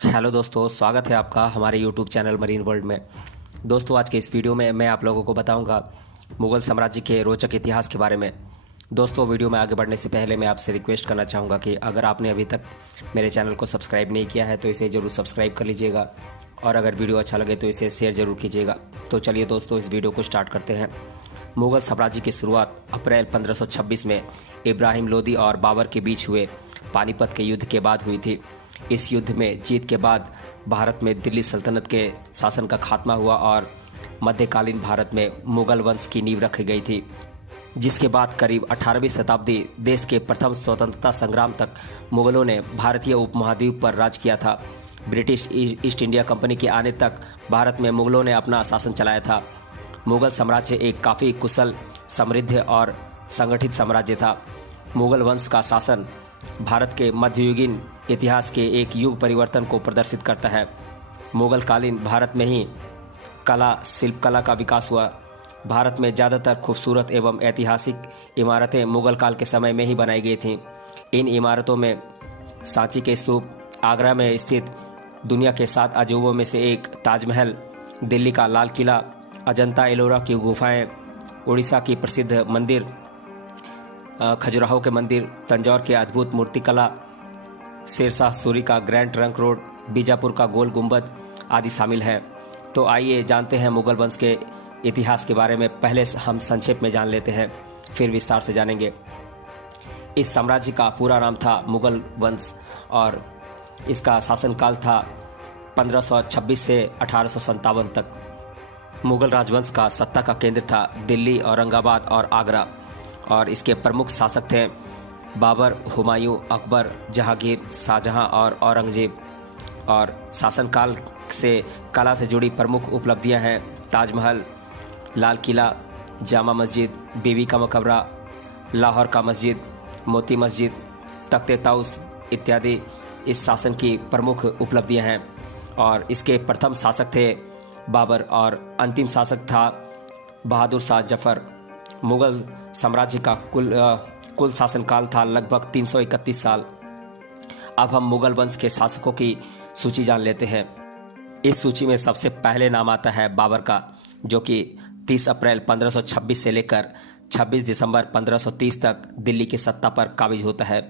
Hello दोस्तों, स्वागत है आपका हमारे यूट्यूब चैनल मरीन वर्ल्ड में। दोस्तों, आज के इस वीडियो में मैं आप लोगों को बताऊंगा मुग़ल साम्राज्य के रोचक इतिहास के बारे में। दोस्तों, वीडियो में आगे बढ़ने से पहले मैं आपसे रिक्वेस्ट करना चाहूँगा कि अगर आपने अभी तक मेरे चैनल को सब्सक्राइब नहीं किया है तो इसे ज़रूर सब्सक्राइब कर लीजिएगा, और अगर वीडियो अच्छा लगे तो इसे शेयर ज़रूर कीजिएगा। तो चलिए दोस्तों, इस वीडियो को स्टार्ट करते हैं। मुग़ल साम्राज्य की शुरुआत अप्रैल 1526 में इब्राहिम लोदी और बाबर के बीच हुए पानीपत के युद्ध के बाद हुई थी। इस युद्ध में जीत के बाद भारत में दिल्ली सल्तनत के शासन का खात्मा हुआ और मध्यकालीन भारत में मुग़ल वंश की नींव रखी गई थी, जिसके बाद करीब 18वीं शताब्दी देश के प्रथम स्वतंत्रता संग्राम तक मुग़लों ने भारतीय उपमहाद्वीप पर राज किया था। ब्रिटिश ईस्ट इंडिया कंपनी के आने तक भारत में मुग़लों ने अपना शासन चलाया था। मुग़ल साम्राज्य एक काफ़ी कुशल, समृद्ध और संगठित साम्राज्य था। मुग़ल वंश का शासन भारत के मध्ययुगीन इतिहास के एक युग परिवर्तन को प्रदर्शित करता है। मुग़ल कालीन भारत में ही कला, शिल्पकला का विकास हुआ। भारत में ज़्यादातर खूबसूरत एवं ऐतिहासिक इमारतें मुग़ल काल के समय में ही बनाई गई थीं। इन इमारतों में सांची के स्तूप, आगरा में स्थित दुनिया के 7 अजूबों में से एक ताजमहल, दिल्ली का लाल किला, अजंता एलोरा की गुफाएं, उड़ीसा की प्रसिद्ध मंदिर खजुराहो के मंदिर, तंजौर के अद्भुत मूर्तिकला, शेरशाह सूरी का ग्रैंड ट्रंक रोड, बीजापुर का गोल गुंबद आदि शामिल हैं। तो आइए जानते हैं मुग़ल वंश के इतिहास के बारे में। पहले हम संक्षेप में जान लेते हैं, फिर विस्तार से जानेंगे। इस साम्राज्य का पूरा नाम था मुग़ल वंश और इसका शासनकाल था 1526 से 1857 तक। मुग़ल राजवंश का सत्ता का केंद्र था दिल्ली, औरंगाबाद और आगरा, और इसके प्रमुख शासक थे बाबर, हुमायूं, अकबर, जहांगीर, शाहजहां और औरंगजेब। और शासनकाल से कला से जुड़ी प्रमुख उपलब्धियां हैं ताजमहल, लाल किला, जामा मस्जिद, बीबी का मकबरा, लाहौर का मस्जिद, मोती मस्जिद, तख्ते ताउस इत्यादि इस शासन की प्रमुख उपलब्धियां हैं। और इसके प्रथम शासक थे बाबर और अंतिम शासक था बहादुर शाह जफर। मुग़ल साम्राज्य का कुल शासनकाल था लगभग 331 साल। अब हम मुग़ल वंश के शासकों की सूची जान लेते हैं। इस सूची में सबसे पहले नाम आता है बाबर का, जो कि 30 अप्रैल 1526 से लेकर 26 दिसंबर 1530 तक दिल्ली की सत्ता पर काबिज होता है।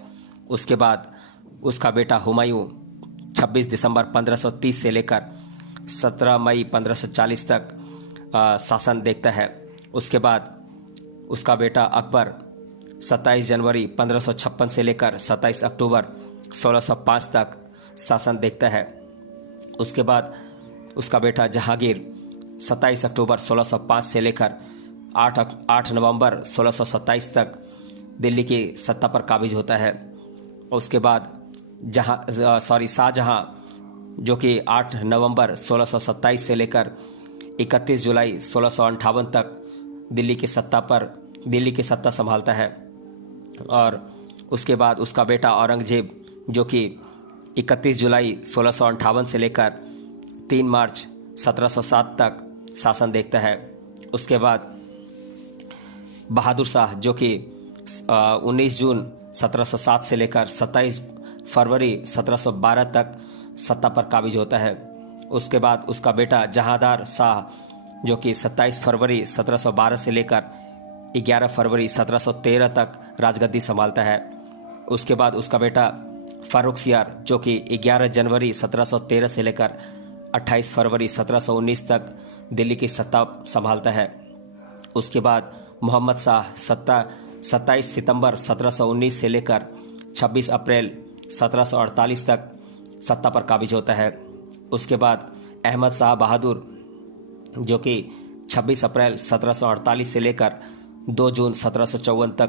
उसके बाद उसका बेटा हुमायूं 26 दिसंबर 1530 से लेकर 17 मई 1540 तक शासन देखता है। उसके बाद उसका बेटा अकबर 27 जनवरी 1556 से लेकर 27 अक्टूबर 1605 तक शासन देखता है। उसके बाद उसका बेटा जहांगीर 27 अक्टूबर 1605 से लेकर 8 नवंबर 1627 तक दिल्ली की सत्ता पर काबिज होता है। उसके बाद शाहजहां, जो कि 8 नवंबर 1627 से लेकर 31 जुलाई 1658 तक दिल्ली की सत्ता संभालता है। और उसके बाद उसका बेटा औरंगजेब, जो कि 31 जुलाई 1658 से लेकर 3 मार्च 1707 तक शासन देखता है। उसके बाद बहादुर शाह, जो कि 19 जून 1707 से लेकर 27 फरवरी 1712 तक सत्ता पर काबिज होता है। उसके बाद उसका बेटा जहांदार शाह, जो कि 27 फरवरी 1712 से लेकर 11 फरवरी 1713 तक राजगद्दी संभालता है। उसके बाद उसका बेटा फारुखसियार, जो कि 11 जनवरी 1713 से लेकर 28 फरवरी 1719 तक दिल्ली की सत्ता संभालता है। उसके बाद मोहम्मद शाह 27 सितंबर 1719 से लेकर 26 अप्रैल 1748 तक सत्ता पर काबिज होता है। उसके बाद अहमद शाह बहादुर, जो कि 26 अप्रैल 1748 से लेकर 2 जून 1754 तक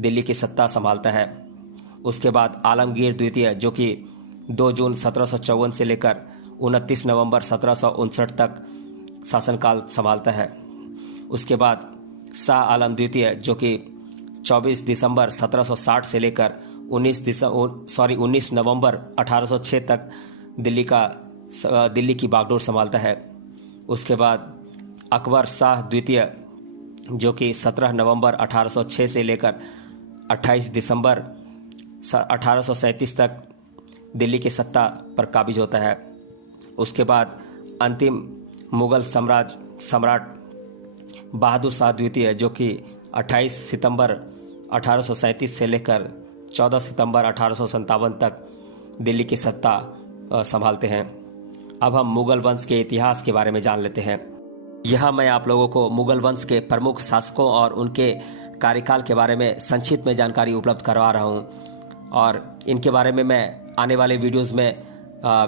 दिल्ली की सत्ता संभालता है। उसके बाद आलमगीर द्वितीय, जो कि 2 जून 1754 से लेकर 29 नवंबर 1759 तक शासनकाल संभालता है। उसके बाद शाह आलम द्वितीय, जो कि 24 दिसंबर 1760 से लेकर 19 नवंबर 1806 तक दिल्ली की बागडोर संभालता है। उसके बाद अकबर शाह द्वितीय, जो कि 17 नवंबर 1806 से लेकर 28 दिसंबर 1837 तक दिल्ली की सत्ता पर काबिज होता है। उसके बाद अंतिम मुगल सम्राट बहादुर शाह द्वितीय, जो कि 28 सितंबर 1837 से लेकर 14 सितंबर 1857 तक दिल्ली की सत्ता संभालते हैं। अब हम मुगल वंश के इतिहास के बारे में जान लेते हैं। यहाँ मैं आप लोगों को मुगल वंश के प्रमुख शासकों और उनके कार्यकाल के बारे में संक्षिप्त में जानकारी उपलब्ध करवा रहा हूँ, और इनके बारे में मैं आने वाले वीडियोस में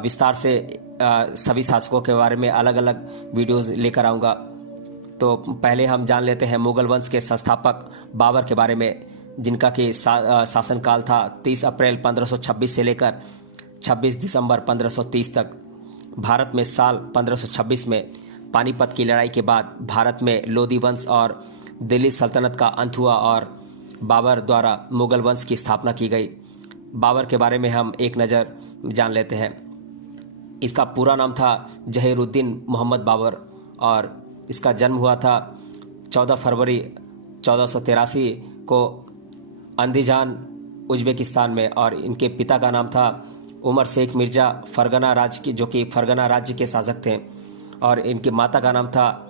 विस्तार से सभी शासकों के बारे में अलग अलग वीडियोस लेकर आऊँगा। तो पहले हम जान लेते हैं मुगल वंश के संस्थापक बाबर के बारे में, जिनका कि शासनकाल था 30 अप्रैल 1526 से लेकर 26 दिसंबर 1530 तक। भारत में साल 1526 में पानीपत की लड़ाई के बाद भारत में लोधी वंश और दिल्ली सल्तनत का अंत हुआ और बाबर द्वारा मुगल वंश की स्थापना की गई। बाबर के बारे में हम एक नज़र जान लेते हैं। इसका पूरा नाम था जहीरुद्दीन मोहम्मद बाबर, और इसका जन्म हुआ था 14 फरवरी 1483 को अंदीजान उज्बेकिस्तान में, और इनके पिता का नाम था उमर शेख मिर्ज़ा फरगना राज्य की, जो कि फरगना राज्य के शासक थे, और इनकी माता का नाम था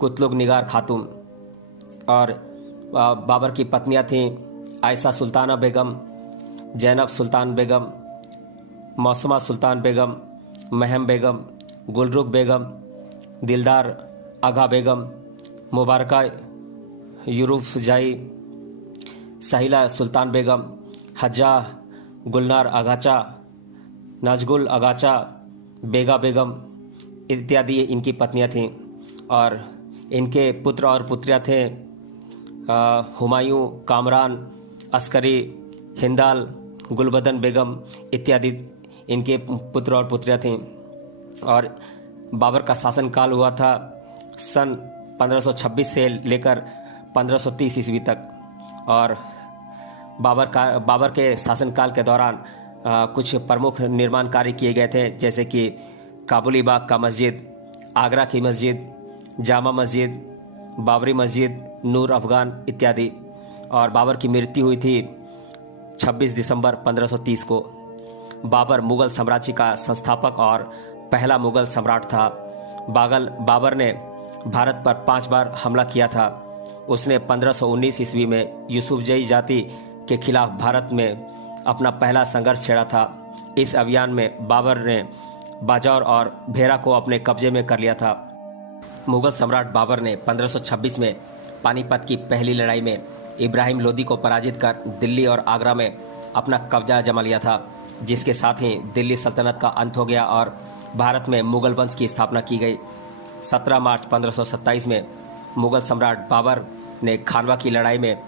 कुतलुग निगार खातून। और बाबर की पत्नियां थीं आयशा सुल्ताना बेगम, जैनब सुल्तान बेगम, मौसमा सुल्तान बेगम, महम बेगम, गुलरुख बेगम, दिलदार आगा बेगम, मुबारका यूरुफजाई, सहिला सुल्तान बेगम, हज्जा गुलनार आगाचा, नाजगुल आगाचा, बेगा बेगम इत्यादि इनकी पत्नियां थीं। और इनके पुत्र और पुत्रियां थे हुमायूं, कामरान, अस्करी, हिंदाल, गुलबदन बेगम इत्यादि इनके पुत्र और पुत्रियां थीं। और बाबर का शासनकाल हुआ था सन 1526 से लेकर 1530 ईस्वी तक। और बाबर के शासनकाल के दौरान कुछ प्रमुख निर्माण कार्य किए गए थे, जैसे कि काबुली बाग का मस्जिद, आगरा की मस्जिद, जामा मस्जिद, बाबरी मस्जिद, नूर अफगान इत्यादि। और बाबर की मृत्यु हुई थी 26 दिसंबर 1530 को। बाबर मुगल साम्राज्य का संस्थापक और पहला मुगल सम्राट था। बाबर ने भारत पर 5 बार हमला किया था। उसने 1519 ईस्वी में यूसुफजई जाति के खिलाफ भारत में अपना पहला संघर्ष छेड़ा था। इस अभियान में बाबर ने बाजौर और भेरा को अपने कब्जे में कर लिया था। मुगल सम्राट बाबर ने 1526 में पानीपत की पहली लड़ाई में इब्राहिम लोदी को पराजित कर दिल्ली और आगरा में अपना कब्जा जमा लिया था, जिसके साथ ही दिल्ली सल्तनत का अंत हो गया और भारत में मुगल वंश की स्थापना की गई। 17 मार्च 1527 में मुगल सम्राट बाबर ने खानवा की लड़ाई में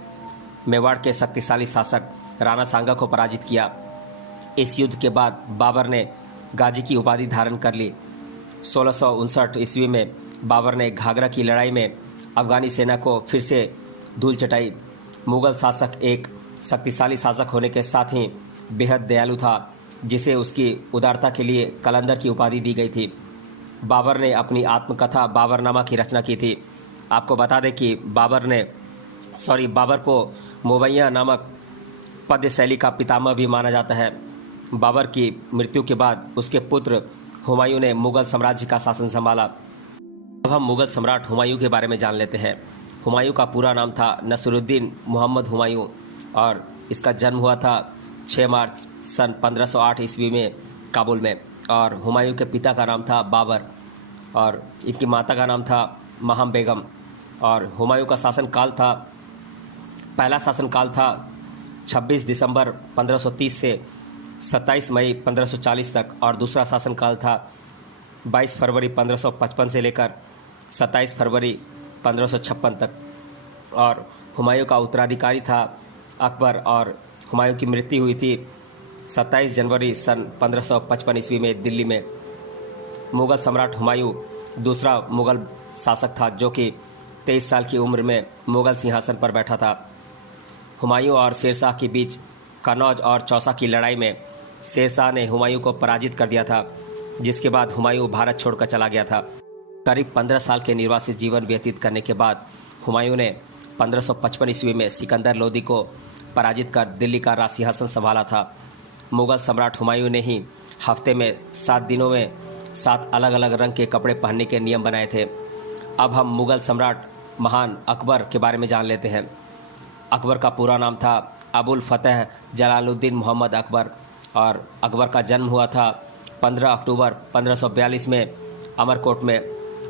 मेवाड़ के शक्तिशाली शासक राणा सांगा को पराजित किया। इस युद्ध के बाद बाबर ने गाजी की उपाधि धारण कर ली। 1659 ईस्वी में बाबर ने घाघरा की लड़ाई में अफगानी सेना को फिर से धूल चटाई। मुगल शासक एक शक्तिशाली शासक होने के साथ ही बेहद दयालु था, जिसे उसकी उदारता के लिए कलंदर की उपाधि दी गई थी। बाबर ने अपनी आत्मकथा बाबरनामा की रचना की थी। आपको बता दें कि बाबर को मुबैया नामक पद्य शैली का पितामह भी माना जाता है। बाबर की मृत्यु के बाद उसके पुत्र हुमायूं ने मुगल साम्राज्य का शासन संभाला। अब हम मुगल सम्राट हुमायूं के बारे में जान लेते हैं। हुमायूं का पूरा नाम था नसीरुद्दीन मोहम्मद हुमायूं, और इसका जन्म हुआ था 6 मार्च सन 1508 ईस्वी में काबुल में। और हुमायूं के पिता का नाम था बाबर, और इनकी माता का नाम था महम बेगम। और हुमायूं का पहला शासनकाल था 26 दिसंबर 1530 से 27 मई 1540 तक, और दूसरा शासनकाल था 22 फरवरी 1555 से लेकर 27 फरवरी 1556 तक। और हुमायूं का उत्तराधिकारी था अकबर, और हुमायूं की मृत्यु हुई थी 27 जनवरी सन 1555 ईस्वी में दिल्ली में। मुगल सम्राट हुमायूं दूसरा मुगल शासक था जो कि 23 साल की उम्र में मुगल सिंहासन पर बैठा था। हुमायूं और शेरशाह के बीच कनौज और चौसा की लड़ाई में शेरशाह ने हुमायूं को पराजित कर दिया था, जिसके बाद हुमायूं भारत छोड़कर चला गया था। करीब 15 साल के निर्वासित जीवन व्यतीत करने के बाद हुमायूं ने 1555 ईस्वी में सिकंदर लोदी को पराजित कर दिल्ली का राज सिंहासन संभाला था। मुग़ल सम्राट हुमायूं ने ही हफ्ते में 7 दिनों में 7 अलग अलग रंग के कपड़े पहनने के नियम बनाए थे। अब हम मुग़ल सम्राट महान अकबर के बारे में जान लेते हैं। अकबर का पूरा नाम था अबुल फ़तह जलालुद्दीन मोहम्मद अकबर और अकबर का जन्म हुआ था 15 अक्टूबर 1542 में अमरकोट में।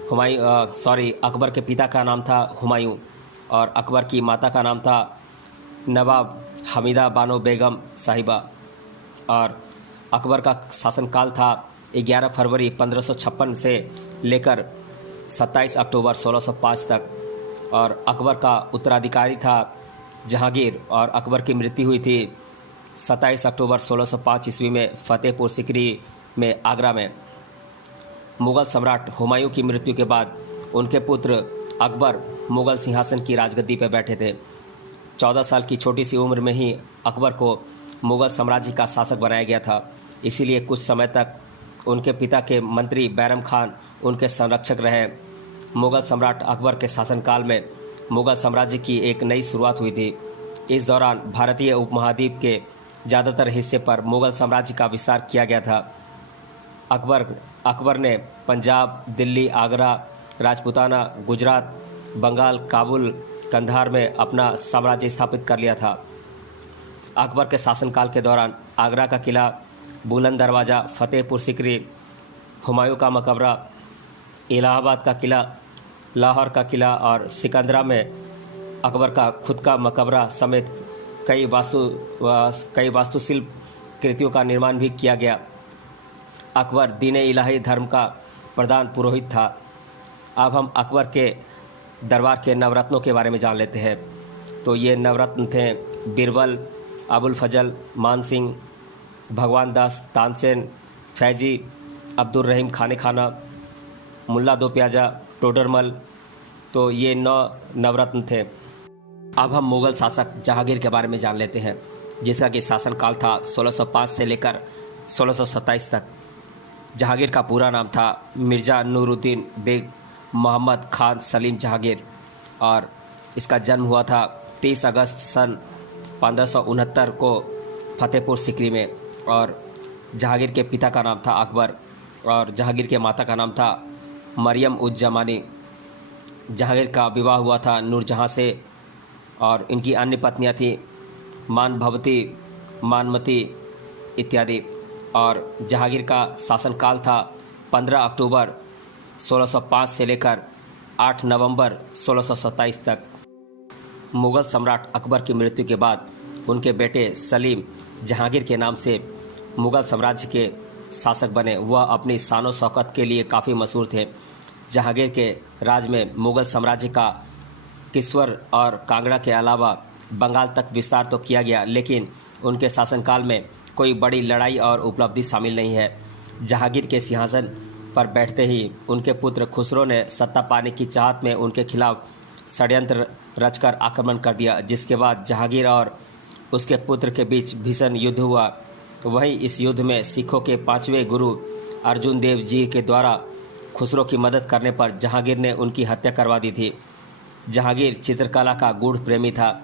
अकबर के पिता का नाम था हुमायूं और अकबर की माता का नाम था नवाब हमीदा बानो बेगम साहिबा। और अकबर का शासनकाल था 11 फरवरी 1556 से लेकर 27 अक्टूबर 1605 तक। और अकबर का उत्तराधिकारी था जहांगीर और अकबर की मृत्यु हुई थी 27 अक्टूबर 1605 ईस्वी में फतेहपुर सिकरी में आगरा में। मुग़ल सम्राट हुमायूं की मृत्यु के बाद उनके पुत्र अकबर मुग़ल सिंहासन की राजगद्दी पर बैठे थे। 14 साल की छोटी सी उम्र में ही अकबर को मुग़ल साम्राज्य का शासक बनाया गया था। इसीलिए कुछ समय तक उनके पिता के मंत्री बैरम खान उनके संरक्षक रहे। मुग़ल सम्राट अकबर के शासनकाल में मुग़ल साम्राज्य की एक नई शुरुआत हुई थी। इस दौरान भारतीय उपमहाद्वीप के ज़्यादातर हिस्से पर मुग़ल साम्राज्य का विस्तार किया गया था। अकबर ने पंजाब, दिल्ली, आगरा, राजपूताना, गुजरात, बंगाल, काबुल, कंधार में अपना साम्राज्य स्थापित कर लिया था। अकबर के शासनकाल के दौरान आगरा का किला, बुलंद दरवाज़ा, फतेहपुर सिकरी, हुमायूं का मकबरा, इलाहाबाद का किला, लाहौर का किला और सिकंदरा में अकबर का खुद का मकबरा समेत कई वास्तुशिल्प कृतियों का निर्माण भी किया गया। अकबर दीन इलाही धर्म का प्रधान पुरोहित था। अब हम अकबर के दरबार के नवरत्नों के बारे में जान लेते हैं। तो ये नवरत्न थे बीरबल, अबुल फजल, मान सिंह, भगवान दास, तानसेन, फैजी, अब्दुल रहीम खाने खाना, मुल्ला दो प्याजा, टोडरमल। तो ये 9 नवरत्न थे। अब हम मुग़ल शासक जहांगीर के बारे में जान लेते हैं, जिसका कि शासनकाल था 1605 से लेकर 1627 तक। जहांगीर का पूरा नाम था मिर्ज़ा नूरुद्दीन बेग मोहम्मद खान सलीम जहांगीर और इसका जन्म हुआ था 30 अगस्त सन 1569 को फतेहपुर सिकरी में। और जहांगीर के पिता का नाम था अकबर और जहांगीर के माता का नाम था मरियम उज जमानी। जहांगीर का विवाह हुआ था नूरजहां से और इनकी अन्य पत्नियां थीं मानभवती, मानमती इत्यादि। और जहांगीर का शासनकाल था 15 अक्टूबर 1605 से लेकर 8 नवंबर 1627 तक। मुग़ल सम्राट अकबर की मृत्यु के बाद उनके बेटे सलीम जहांगीर के नाम से मुग़ल साम्राज्य के शासक बने। वह अपनी शान व शौकत के लिए काफ़ी मशहूर थे। जहांगीर के राज में मुग़ल साम्राज्य का किश्तवाड़ और कांगड़ा के अलावा बंगाल तक विस्तार तो किया गया, लेकिन उनके शासनकाल में कोई बड़ी लड़ाई और उपलब्धि शामिल नहीं है। जहांगीर के सिंहासन पर बैठते ही उनके पुत्र खुसरो ने सत्ता पाने की चाहत में उनके खिलाफ षड्यंत्र रचकर आक्रमण कर दिया, जिसके बाद जहांगीर और उसके पुत्र के बीच भीषण युद्ध हुआ। वहीं इस युद्ध में सिखों के 5वें गुरु अर्जुन देव जी के द्वारा खुसरो की मदद करने पर जहांगीर ने उनकी हत्या करवा दी थी। जहांगीर चित्रकला का गूढ़ प्रेमी था,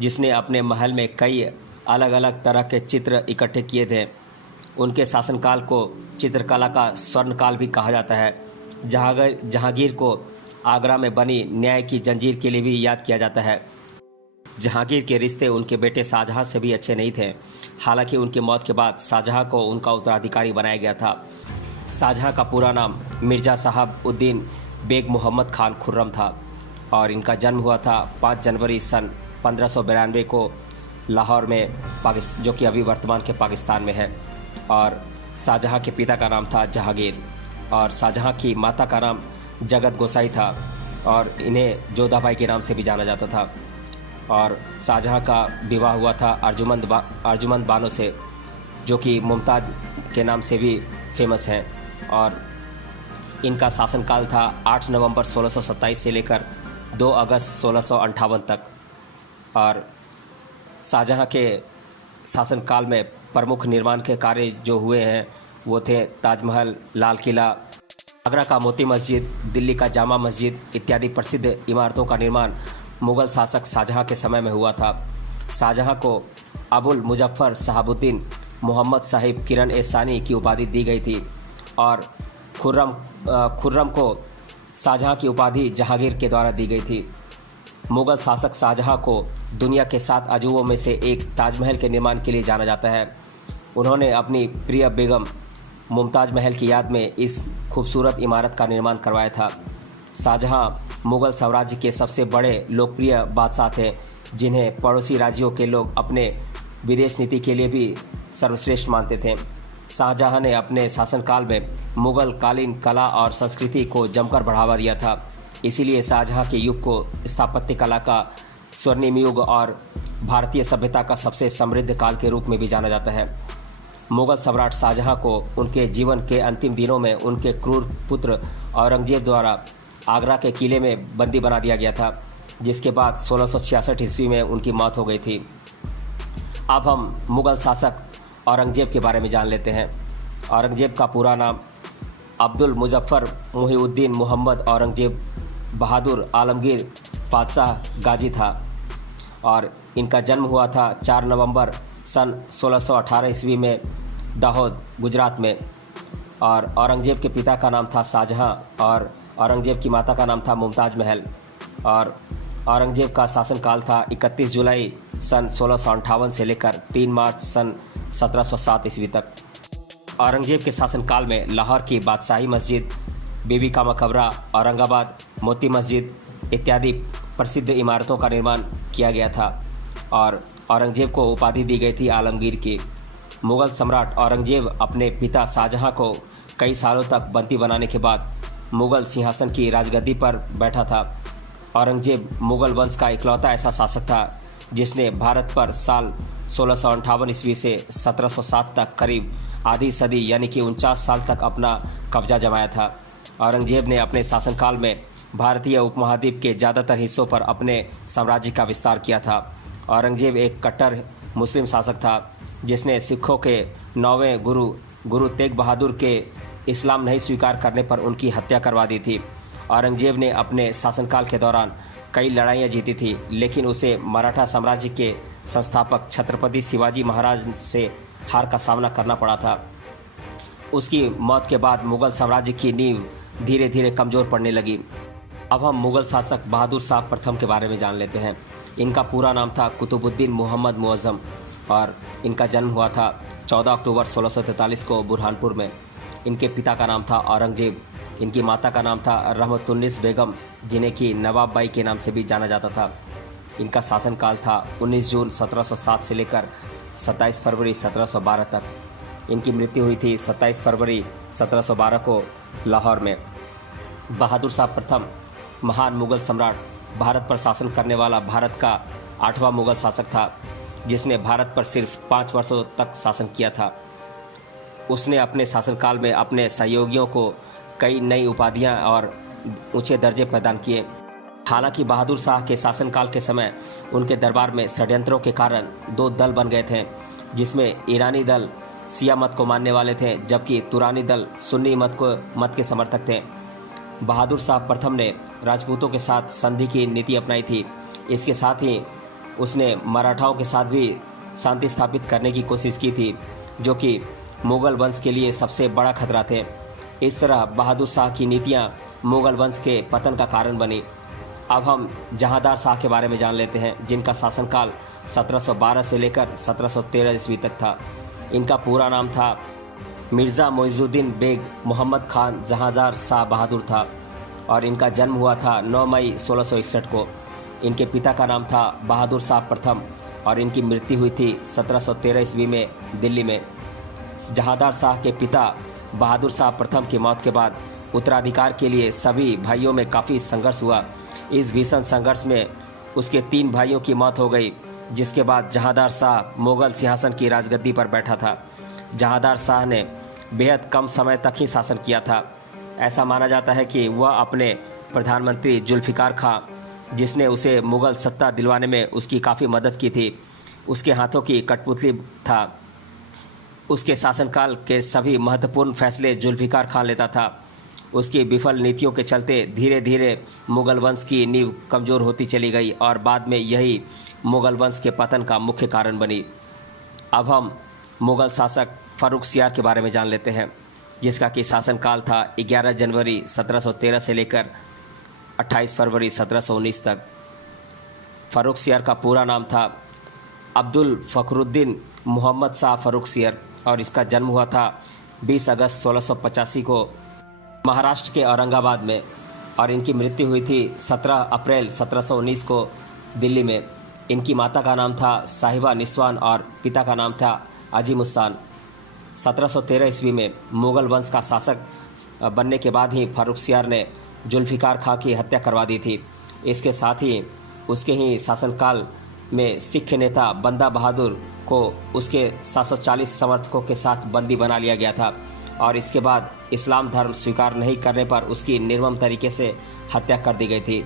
जिसने अपने महल में कई अलग अलग तरह के चित्र इकट्ठे किए थे। उनके शासनकाल को चित्रकला का स्वर्णकाल भी कहा जाता है। जहांगीर को आगरा में बनी न्याय की जंजीर के लिए भी याद किया जाता है। जहांगीर के रिश्ते उनके बेटे शाहजहां से भी अच्छे नहीं थे। हालांकि उनकी मौत के बाद शाहजहां को उनका उत्तराधिकारी बनाया गया था। शाहजहां का पूरा नाम मिर्ज़ा साहब उद्दीन बेग मोहम्मद खान खुर्रम था और इनका जन्म हुआ था 5 जनवरी सन 1592 को लाहौर में, जो कि अभी वर्तमान के पाकिस्तान में है। और शाहजहां के पिता का नाम था जहांगीर और शाहजहां की माता का नाम जगत गोसाई था और इन्हें जोधाबाई के नाम से भी जाना जाता था। और शाहजहां का विवाह हुआ था अर्जुमंद बानो से, जो कि मुमताज़ के नाम से भी फेमस हैं। और इनका शासनकाल था 8 नवंबर 1627 से लेकर 2 अगस्त 1658 तक। और शाहजहां के शासनकाल में प्रमुख निर्माण के कार्य जो हुए हैं वो थे ताजमहल, लाल किला, आगरा का मोती मस्जिद, दिल्ली का जामा मस्जिद इत्यादि प्रसिद्ध इमारतों का निर्माण मुग़ल शासक शाहजहां के समय में हुआ था। शाहजहां को अबुल मुजफ्फर शहाबुद्दीन मोहम्मद साहिब किरण ए सानी की उपाधि दी गई थी और खुर्रम को शाहजहां की उपाधि जहांगीर के द्वारा दी गई थी। मुग़ल शासक शाहजहां को दुनिया के 7 अजूबों में से एक ताजमहल के निर्माण के लिए जाना जाता है। उन्होंने अपनी प्रिय बेगम मुमताज़ महल की याद में इस खूबसूरत इमारत का निर्माण करवाया था। शाहजहां मुग़ल साम्राज्य के सबसे बड़े लोकप्रिय बादशाह थे, जिन्हें पड़ोसी राज्यों के लोग अपने विदेश नीति के लिए भी सर्वश्रेष्ठ मानते थे। शाहजहां ने अपने शासनकाल में मुग़ल कालीन कला और संस्कृति को जमकर बढ़ावा दिया था। इसीलिए शाहजहां के युग को स्थापत्य कला का स्वर्णिम युग और भारतीय सभ्यता का सबसे समृद्ध काल के रूप में भी जाना जाता है। मुग़ल सम्राट शाहजहां को उनके जीवन के अंतिम दिनों में उनके क्रूर पुत्र औरंगजेब द्वारा आगरा के किले में बंदी बना दिया गया था, जिसके बाद 1666 ईस्वी में उनकी मौत हो गई थी। अब हम मुग़ल शासक औरंगजेब के बारे में जान लेते हैं। औरंगजेब का पूरा नाम अब्दुल मुजफ्फर मुहीउद्दीन मोहम्मद औरंगजेब बहादुर आलमगीर बादशाह गाजी था और इनका जन्म हुआ था 4 नवंबर सन 1618 ईस्वी में दाहोद, गुजरात में। और औरंगजेब के पिता का नाम था शाहजहां और औरंगजेब की माता का नाम था मुमताज़ महल। और औरंगजेब का शासनकाल था 31 जुलाई सन 1658 से लेकर 3 मार्च सन 1707 ईस्वी तक। औरंगजेब के शासनकाल में लाहौर की बादशाही मस्जिद, बीबी का मकबरा, औरंगाबाद मोती मस्जिद इत्यादि प्रसिद्ध इमारतों का निर्माण किया गया था और औरंगजेब को उपाधि दी गई थी आलमगीर की। मुग़ल सम्राट औरंगजेब अपने पिता शाहजहां को कई सालों तक बंदी बनाने के बाद मुग़ल सिंहासन की राजगद्दी पर बैठा था। औरंगजेब मुग़ल वंश का इकलौता ऐसा शासक था जिसने भारत पर साल 1658 ईस्वी से 1707 तक करीब आधी सदी यानी कि 49 साल तक अपना कब्जा जमाया था। औरंगजेब ने अपने शासनकाल में भारतीय उपमहाद्वीप के ज़्यादातर हिस्सों पर अपने साम्राज्य का विस्तार किया था। औरंगजेब एक कट्टर मुस्लिम शासक था जिसने सिखों के 9वें गुरु तेग बहादुर के इस्लाम नहीं स्वीकार करने पर उनकी हत्या करवा दी थी। औरंगजेब ने अपने शासनकाल के दौरान कई लड़ाइयाँ जीती थी, लेकिन उसे मराठा साम्राज्य के संस्थापक छत्रपति शिवाजी महाराज से हार का सामना करना पड़ा था। उसकी मौत के बाद मुग़ल साम्राज्य की नींव धीरे धीरे कमज़ोर पड़ने लगी। अब हम मुग़ल शासक बहादुर शाह प्रथम के बारे में जान लेते हैं। इनका पूरा नाम था कुतुबुद्दीन मोहम्मद मुअज़्ज़म और इनका जन्म हुआ था 14 अक्टूबर 1643 को बुरहानपुर में। इनके पिता का नाम था औरंगजेब। इनकी माता का नाम था रहमतुन्निस बेगम, जिन्हें कि नवाब बाई के नाम से भी जाना जाता था। इनका शासनकाल था 19 जून 1707 से लेकर 27 फरवरी 1712 तक। इनकी मृत्यु हुई थी 27 फरवरी 1712 को लाहौर में। बहादुर शाह प्रथम महान मुग़ल सम्राट, भारत पर शासन करने वाला भारत का 8वां मुग़ल शासक था, जिसने भारत पर सिर्फ 5 वर्षों तक शासन किया था। उसने अपने शासनकाल में अपने सहयोगियों को कई नई उपाधियां और ऊंचे दर्जे प्रदान किए। हालांकि बहादुर शाह के शासनकाल के समय उनके दरबार में षड्यंत्रों के कारण 2 दल बन गए थे, जिसमें ईरानी दल शिया मत को मानने वाले थे, जबकि तुरानी दल सुन्नी मत के समर्थक थे। बहादुर शाह प्रथम ने राजपूतों के साथ संधि की नीति अपनाई थी। इसके साथ ही उसने मराठाओं के साथ भी शांति स्थापित करने की कोशिश की थी, जो कि मुग़ल वंश के लिए सबसे बड़ा खतरा थे। इस तरह बहादुर शाह की नीतियां मुग़ल वंश के पतन का कारण बनी। अब हम जहांदार शाह के बारे में जान लेते हैं, जिनका शासनकाल 1712 से लेकर 1713 ईस्वी तक था। इनका पूरा नाम था मिर्ज़ा मोइज़ुद्दीन बेग मोहम्मद खान जहांदार शाह बहादुर था और इनका जन्म हुआ था 9 मई 1661 को। इनके पिता का नाम था बहादुर शाह प्रथम और इनकी मृत्यु हुई थी 1713 ईस्वी में दिल्ली में। जहांदार शाह के पिता बहादुर शाह प्रथम की मौत के बाद उत्तराधिकार के लिए सभी भाइयों में काफ़ी संघर्ष हुआ। इस भीषण संघर्ष में उसके 3 भाइयों की मौत हो गई, जिसके बाद जहांदार शाह मुग़ल सिंहासन की राजगद्दी पर बैठा था। जहांदार शाह ने बेहद कम समय तक ही शासन किया था। ऐसा माना जाता है कि वह अपने प्रधानमंत्री जुल्फ़िकार खां, जिसने उसे मुग़ल सत्ता दिलवाने में उसकी काफ़ी मदद की थी, उसके हाथों की कठपुतली था। उसके शासनकाल के सभी महत्वपूर्ण फैसले जुल्फ़िकार खां लेता था। उसकी विफल नीतियों के चलते धीरे धीरे मुग़ल वंश की नींव कमज़ोर होती चली गई और बाद में यही मुग़ल वंश के पतन का मुख्य कारण बनी। अब हम मुग़ल शासक फ़र्रुखसियार के बारे में जान लेते हैं, जिसका कि शासनकाल था 11 जनवरी 1713 से लेकर 28 फरवरी 1719 तक। फ़र्रुखसियार का पूरा नाम था अब्दुल फ़खरुद्दीन मोहम्मद शाह फ़र्रुखसियार और इसका जन्म हुआ था 20 अगस्त 1685 को महाराष्ट्र के औरंगाबाद में और इनकी मृत्यु हुई थी 17 अप्रैल 1719 को दिल्ली में। इनकी माता का नाम था साहिबा निस्वान और पिता का नाम था अजीमुस्सान। 1713 ईस्वी में मुग़ल वंश का शासक बनने के बाद ही फ़र्रुखसियार ने जुल्फ़िकार खां की हत्या करवा दी थी। इसके साथ ही उसके ही शासनकाल में सिख नेता बंदा बहादुर को उसके 740 समर्थकों के साथ बंदी बना लिया गया था और इसके बाद इस्लाम धर्म स्वीकार नहीं करने पर उसकी निर्मम तरीके से हत्या कर दी गई थी।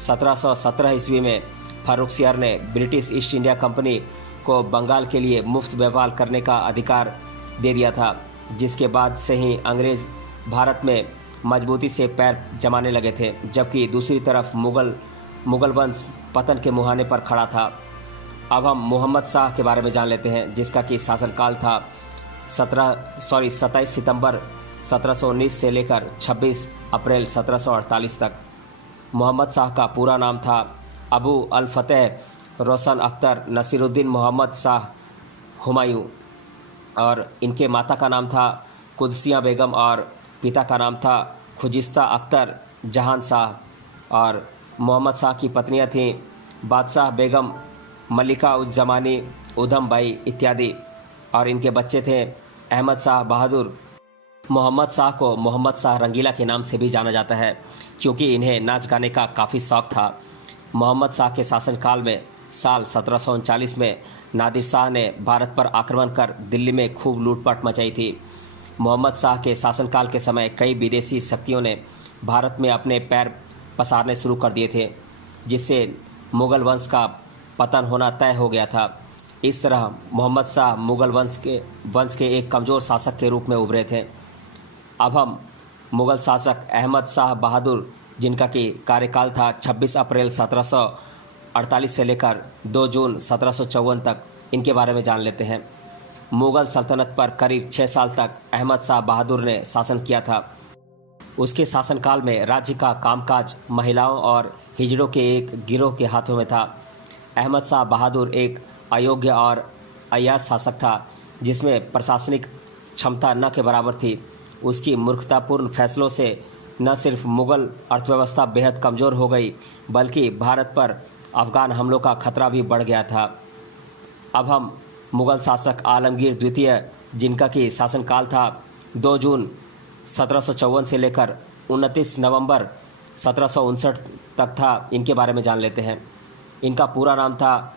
1717 ईस्वी में फ़र्रुखसियार ने ब्रिटिश ईस्ट इंडिया कंपनी को बंगाल के लिए मुफ्त व्यापार करने का अधिकार दे दिया था, जिसके बाद से ही अंग्रेज़ भारत में मजबूती से पैर जमाने लगे थे, जबकि दूसरी तरफ मुग़ल वंश पतन के मुहाने पर खड़ा था। अब हम मोहम्मद शाह के बारे में जान लेते हैं, जिसका कि शासनकाल था 27 सितंबर 1719 से लेकर 26 अप्रैल 1748 तक। मोहम्मद शाह का पूरा नाम था अबू अल फतेह रोशन अख्तर नसीरुद्दीन मोहम्मद शाह हुमायूं और इनके माता का नाम था कुदसिया बेगम और पिता का नाम था खुजिस्ता अख्तर जहान शाह। और मोहम्मद शाह की पत्नियां थीं बादशाह बेगम, मलिका उज जमानी, उधम बाई इत्यादि और इनके बच्चे थे अहमद शाह बहादुर। मोहम्मद शाह को मोहम्मद शाह रंगीला के नाम से भी जाना जाता है, क्योंकि इन्हें नाच गाने का काफ़ी शौक़ था। मोहम्मद शाह के शासनकाल में साल 1739 में नादिर शाह ने भारत पर आक्रमण कर दिल्ली में खूब लूटपाट मचाई थी। मोहम्मद शाह के शासनकाल के समय कई विदेशी शक्तियों ने भारत में अपने पैर पसारने शुरू कर दिए थे, जिससे मुग़ल वंश का पतन होना तय हो गया था। इस तरह मोहम्मद शाह मुग़ल वंश के एक कमज़ोर शासक के रूप में उभरे थे। अब हम मुग़ल शासक अहमद शाह बहादुर, जिनका कि कार्यकाल था 26 अप्रैल 1748 से लेकर 2 जून 1754 तक, इनके बारे में जान लेते हैं। मुग़ल सल्तनत पर करीब 6 साल तक अहमद शाह बहादुर ने शासन किया था। उसके शासनकाल में राज्य का कामकाज महिलाओं और हिजड़ों के एक गिरोह के हाथों में था। अहमद शाह बहादुर एक अयोग्य और अयास शासक था, जिसमें प्रशासनिक क्षमता न के बराबर थी। उसकी मूर्खतापूर्ण फैसलों से न सिर्फ मुग़ल अर्थव्यवस्था बेहद कमज़ोर हो गई, बल्कि भारत पर अफ़गान हमलों का खतरा भी बढ़ गया था। अब हम मुग़ल शासक आलमगीर द्वितीय, जिनका कि शासनकाल था 2 जून 1754 से लेकर 29 नवंबर 1759 तक था, इनके बारे में जान लेते हैं। इनका पूरा नाम था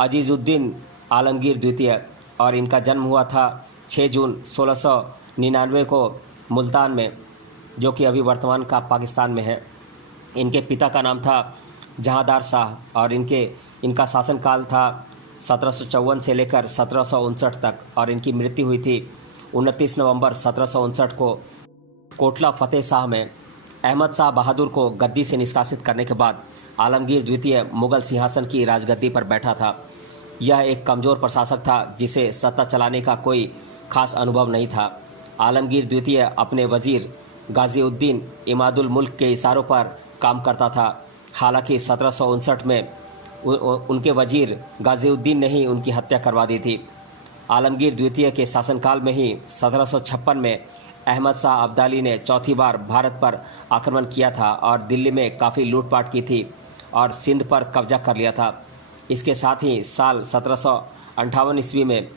अजीज़ुद्दीन आलमगीर द्वितीय और इनका जन्म हुआ था 6 जून 1699 को मुल्तान में, जो कि अभी वर्तमान का पाकिस्तान में है। इनके पिता का नाम था जहांदार शाह और इनका शासनकाल था 1754 से लेकर 1759 तक और इनकी मृत्यु हुई थी 29 नवंबर 1759 को कोटला फतेह शाह में। अहमद शाह बहादुर को गद्दी से निष्कासित करने के बाद आलमगीर द्वितीय मुग़ल सिंहासन की राजगद्दी पर बैठा था। यह एक कमज़ोर प्रशासक था, जिसे सत्ता चलाने का कोई खास अनुभव नहीं था। आलमगीर द्वितीय अपने वज़ीर गाज़ीउद्दीन इमादुल मुल्क के इशारों पर काम करता था। हालांकि 1759 में उनके वज़ीर गाज़ीउद्दीन ने ही उनकी हत्या करवा दी थी। आलमगीर द्वितीय के शासनकाल में ही 1756 में अहमद शाह अब्दाली ने चौथी बार भारत पर आक्रमण किया था और दिल्ली में काफ़ी लूटपाट की थी और सिंध पर कब्जा कर लिया था। इसके साथ ही साल 1758 ईस्वी में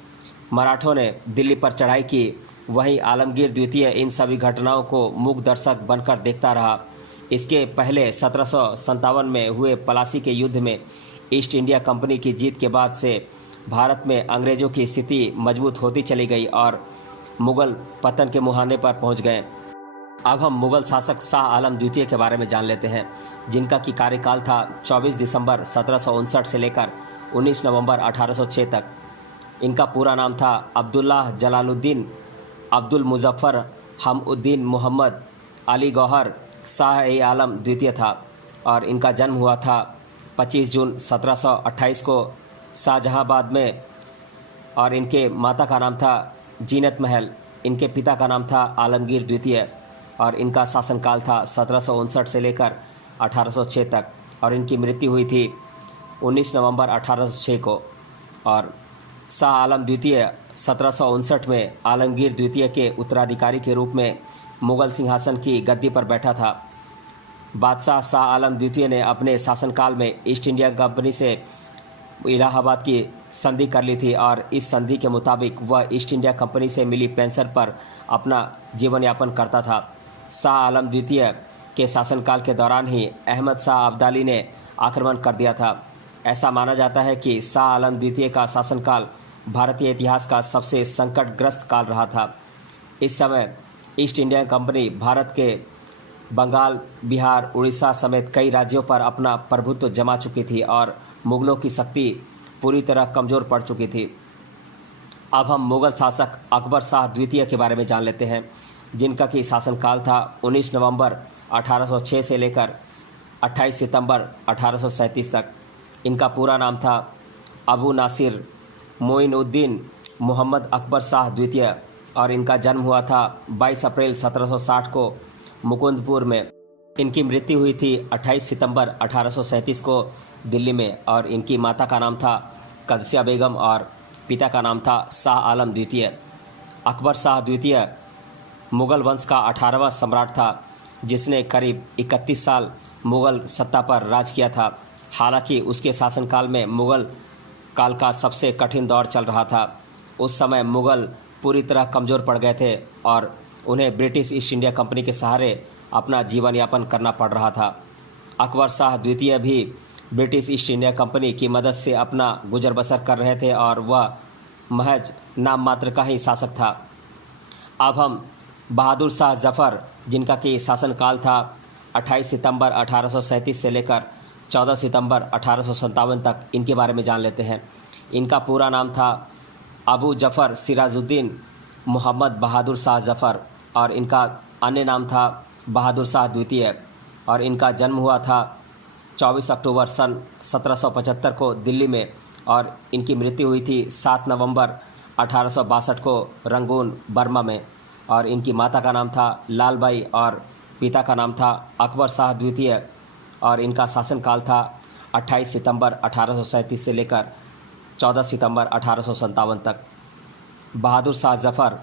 मराठों ने दिल्ली पर चढ़ाई की। वहीं आलमगीर द्वितीय इन सभी घटनाओं को मूक दर्शक बनकर देखता रहा। इसके पहले 1757 में हुए पलासी के युद्ध में ईस्ट इंडिया कंपनी की जीत के बाद से भारत में अंग्रेज़ों की स्थिति मजबूत होती चली गई और मुग़ल पतन के मुहाने पर पहुंच गए। अब हम मुग़ल शासक शाह आलम द्वितीय के बारे में जान लेते हैं, जिनका कि कार्यकाल था 24 दिसंबर 1759 से लेकर 19 नवंबर 1806 तक। इनका पूरा नाम था अब्दुल्लाह जलालुद्दीन अब्दुल मुज़फ़्फ़र हमउद्दीन मोहम्मद अली गौहर शाह ए आलम द्वितीय था और इनका जन्म हुआ था 25 जून 1728 को शाहजहांबाद में और इनके माता का नाम था जीनत महल। इनके पिता का नाम था आलमगीर द्वितीय और इनका शासनकाल था 1759 से लेकर 1806 तक और इनकी मृत्यु हुई थी 19 नवंबर 1806 को। और शाह आलम द्वितीय 1759 में आलमगीर द्वितीय के उत्तराधिकारी के रूप में मुग़ल सिंहासन की गद्दी पर बैठा था। बादशाह शाह आलम द्वितीय ने अपने शासनकाल में ईस्ट इंडिया कंपनी से इलाहाबाद की संधि कर ली थी और इस संधि के मुताबिक वह ईस्ट इंडिया कंपनी से मिली पेंशन पर अपना जीवन यापन करता था। शाह आलम द्वितीय के शासनकाल के दौरान ही अहमद शाह अब्दाली ने आक्रमण कर दिया था। ऐसा माना जाता है कि शाह आलम द्वितीय का शासनकाल भारतीय इतिहास का सबसे संकटग्रस्त काल रहा था। इस समय ईस्ट इंडिया कंपनी भारत के बंगाल, बिहार, उड़ीसा समेत कई राज्यों पर अपना प्रभुत्व जमा चुकी थी और मुग़लों की शक्ति पूरी तरह कमज़ोर पड़ चुकी थी। अब हम मुग़ल शासक अकबर शाह द्वितीय के बारे में जान लेते हैं, जिनका कि शासनकाल था 19 नवंबर 1806 से लेकर 28 सितंबर 1837 तक। इनका पूरा नाम था अबू नासिर मोइनुद्दीन मोहम्मद अकबर शाह द्वितीय और इनका जन्म हुआ था 22 अप्रैल 1760 को मुकुंदपुर में। इनकी मृत्यु हुई थी 28 सितंबर 1837 को दिल्ली में और इनकी माता का नाम था कदसिया बेगम और पिता का नाम था शाह आलम द्वितीय। अकबर शाह द्वितीय मुग़ल वंश का 18वां सम्राट था, जिसने करीब 31 साल मुग़ल सत्ता पर राज किया था। हालांकि उसके शासनकाल में मुग़ल काल का सबसे कठिन दौर चल रहा था। उस समय मुग़ल पूरी तरह कमज़ोर पड़ गए थे और उन्हें ब्रिटिश ईस्ट इंडिया कंपनी के सहारे अपना जीवन यापन करना पड़ रहा था। अकबर शाह द्वितीय भी ब्रिटिश ईस्ट इंडिया कंपनी की मदद से अपना गुजर बसर कर रहे थे और वह महज नाम मात्र का ही शासक था। अब हम बहादुर शाह जफ़र, जिनका कि शासनकाल था 28 सितंबर 1837 से लेकर 14 सितंबर 1857 तक, इनके बारे में जान लेते हैं। इनका पूरा नाम था अबू जफ़र सिराजुद्दीन मोहम्मद बहादुर शाह जफ़र और इनका अन्य नाम था बहादुर शाह द्वितीय और इनका जन्म हुआ था 24 अक्टूबर सन 1775 को दिल्ली में और इनकी मृत्यु हुई थी 7 नवंबर 1862 को रंगून, बर्मा में और इनकी माता का नाम था लालबाई और पिता का नाम था अकबर शाह द्वितीय और इनका शासनकाल था 28 सितंबर 1837 से लेकर 14 सितंबर 1857 तक। बहादुर शाह जफ़र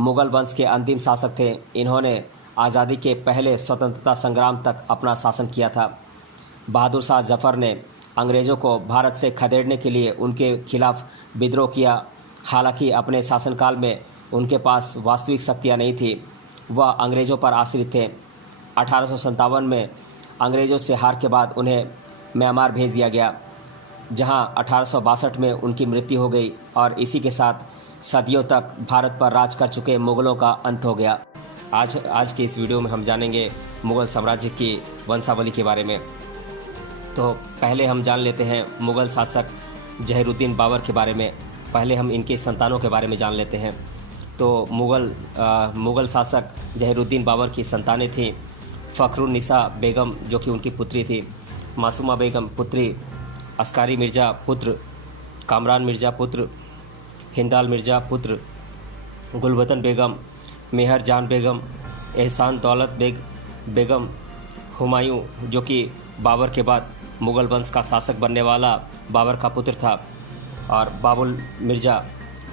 मुग़ल वंश के अंतिम शासक थे। इन्होंने आज़ादी के पहले स्वतंत्रता संग्राम तक अपना शासन किया था। बहादुर शाह जफ़र ने अंग्रेज़ों को भारत से खदेड़ने के लिए उनके खिलाफ विद्रोह किया। हालांकि अपने शासनकाल में उनके पास वास्तविक शक्तियाँ नहीं थी, वह अंग्रेज़ों पर आश्रित थे। 1857 में अंग्रेज़ों से हार के बाद उन्हें म्यांमार भेज दिया गया, जहां 1862 में उनकी मृत्यु हो गई और इसी के साथ सदियों तक भारत पर राज कर चुके मुग़लों का अंत हो गया। आज के इस वीडियो में हम जानेंगे मुग़ल साम्राज्य की वंशावली के बारे में। तो पहले हम जान लेते हैं मुग़ल शासक जहीरुद्दीन बाबर के बारे में। पहले हम इनके संतानों के बारे में जान लेते हैं। तो मुग़ल शासक जहीरुद्दीन बाबर की संतानें थीं फ़खरुन्निसा बेगम, जो कि उनकी पुत्री थी, मासूमा बेगम पुत्री, अस्कारी मिर्ज़ा पुत्र, कामरान मिर्ज़ा पुत्र, हिंदाल मिर्ज़ा पुत्र, गुलबतन बेगम, मेहर जान बेगम, एहसान दौलत बेगम, हुमायूं, जो कि बाबर के बाद मुग़ल वंश का शासक बनने वाला बाबर का पुत्र था, और बाबुल मिर्ज़ा,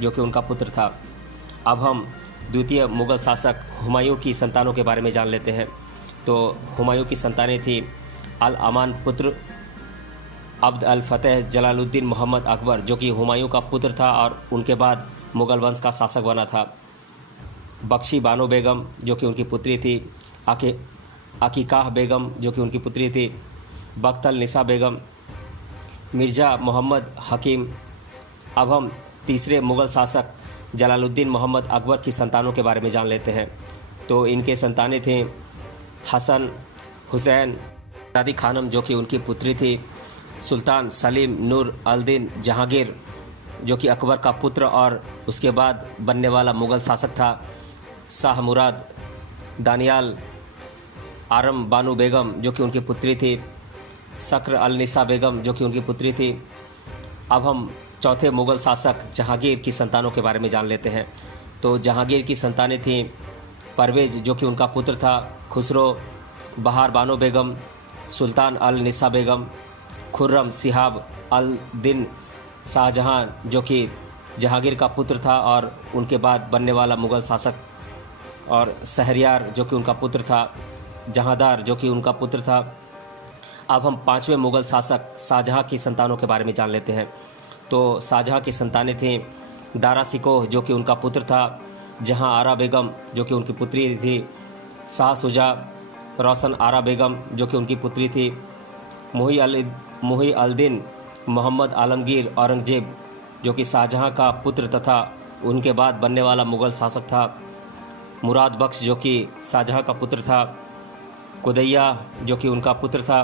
जो कि उनका पुत्र था। अब हम द्वितीय मुग़ल शासक हुमायूं की संतानों के बारे में जान लेते हैं। तो हुमायूं की संतानें थी अल अमान पुत्र अब्द अल फ़तेह जलालुद्दीन मोहम्मद अकबर, जो कि हुमायूं का पुत्र था और उनके बाद मुग़ल वंश का शासक बना था। बख्शी बानो बेगम, जो कि उनकी पुत्री थी, अकीकाह बेगम, जो कि उनकी पुत्री थी, बख्तल निसा बेगम, मिर्ज़ा मोहम्मद हकीम। अब हम तीसरे मुग़ल शासक जलालुद्दीन मोहम्मद अकबर की संतानों के बारे में जान लेते हैं। तो इनके संतानें थीं हसन, हुसैन, दादी खानम, जो कि उनकी पुत्री थी, सुल्तान सलीम नूर अल-दीन जहांगीर, जो कि अकबर का पुत्र और उसके बाद बनने वाला मुग़ल शासक था, शाह मुराद, दानियाल आरम बानू बेगम, जो कि उनकी पुत्री थी, शक्र अल निसा बेगम, जो कि उनकी पुत्री थी। अब हम चौथे मुग़ल शासक जहांगीर की संतानों के बारे में जान लेते हैं। तो जहांगीर की संतानें थीं परवेज़ जो कि उनका पुत्र था, खुसरो, बहार बानो बेगम, सुल्तान अल निसा बेगम, खुर्रम सिहाब अल दिन शाहजहां जो कि जहांगीर का पुत्र था और उनके बाद बनने वाला मुग़ल शासक, और शहरयार जो कि उनका पुत्र था, जहांदार जो कि उनका पुत्र था। अब हम पांचवें मुग़ल शासक शाहजहां की संतानों के बारे में जान लेते हैं। तो शाहजहां की संतानें थीं दारा शिकोह जो कि उनका पुत्र था, जहां आरा बेगम जो कि उनकी पुत्री थी, शाह शुजा, रोशन आरा बेगम जो कि उनकी पुत्री थी, मुही अल दिन, मोहम्मद आलमगीर औरंगजेब जो कि शाहजहां का पुत्र तथा उनके बाद बनने वाला मुग़ल शासक था, मुराद बख्श जो कि शाहजहां का पुत्र था, कुदैया जो कि उनका पुत्र था,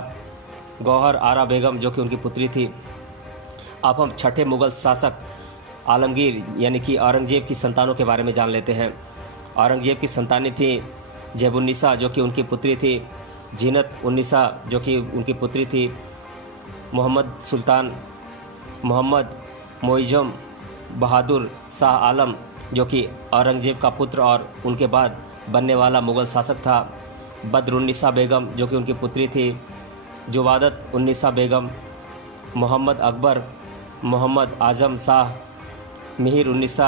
गौहर आरा बेगम जो कि उनकी पुत्री थी। अब हम छठे मुग़ल शासक आलमगीर यानी कि औरंगजेब की संतानों के बारे में जान लेते हैं। औरंगजेब की संतानें थीं जेबुन्निसा जो कि उनकी पुत्री थी, जीनत उन्निसा जो कि उनकी पुत्री थी, मोहम्मद सुल्तान, मोहम्मद मोइज़म बहादुर शाह आलम जो कि औरंगजेब का पुत्र और उनके बाद बनने वाला मुग़ल शासक था, बदरुन्निसा बेगम जो कि उनकी पुत्री थी, जुवादत उन्निसा बेगम, मोहम्मद अकबर, मोहम्मद आज़म शाह, मिहिर उन्निसा,